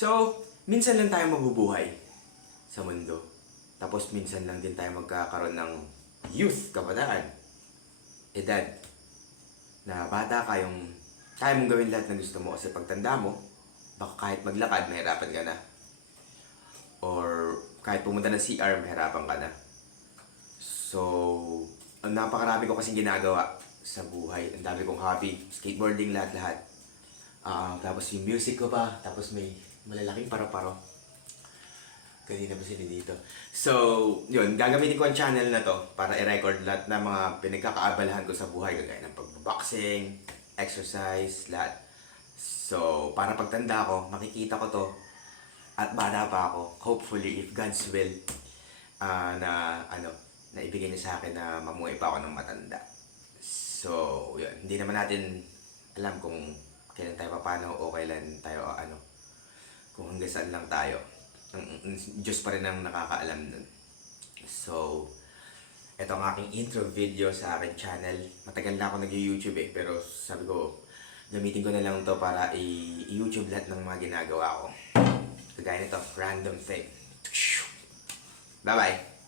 So, minsan lang tayo mabubuhay sa mundo. Tapos minsan lang din tayo magkakaroon ng youth, kabataan, edad, na bata ka yung kaya mong gawin lahat ng gusto mo kasi pagtanda mo, baka kahit maglakad, mahirapan ka na. Or kahit pumunta ng CR, mahirapan ka na. So, ang napakarami ko kasing ginagawa sa buhay. Ang dami kong hobby, skateboarding, lahat-lahat. Tapos yung music ko pa, tapos may malalaking paro-paro. Kanina ba sila dito? So, yun, gagamitin ko ang channel na to para i-record lahat ng mga pinagkakaabalahan ko sa buhay, kagaya ng pagbaboxing, exercise, lahat. So, para pagtanda ko, makikita ko to at bata pa ako, hopefully, if God's will, na ibigay niya sa akin na mamuhay pa ako ng matanda. So, yun, hindi naman natin alam kung kailan tayo papano o kailan tayo kung hanggang saan lang tayo. Ang Diyos pa rin ang nakakaalam nun. So, ito ang aking intro video sa aking channel. Matagal na ako nag-YouTube pero sabi ko, gamitin ko na lang to para i-YouTube lahat ng mga ginagawa ko. Kagaya nito, random thing. Bye-bye!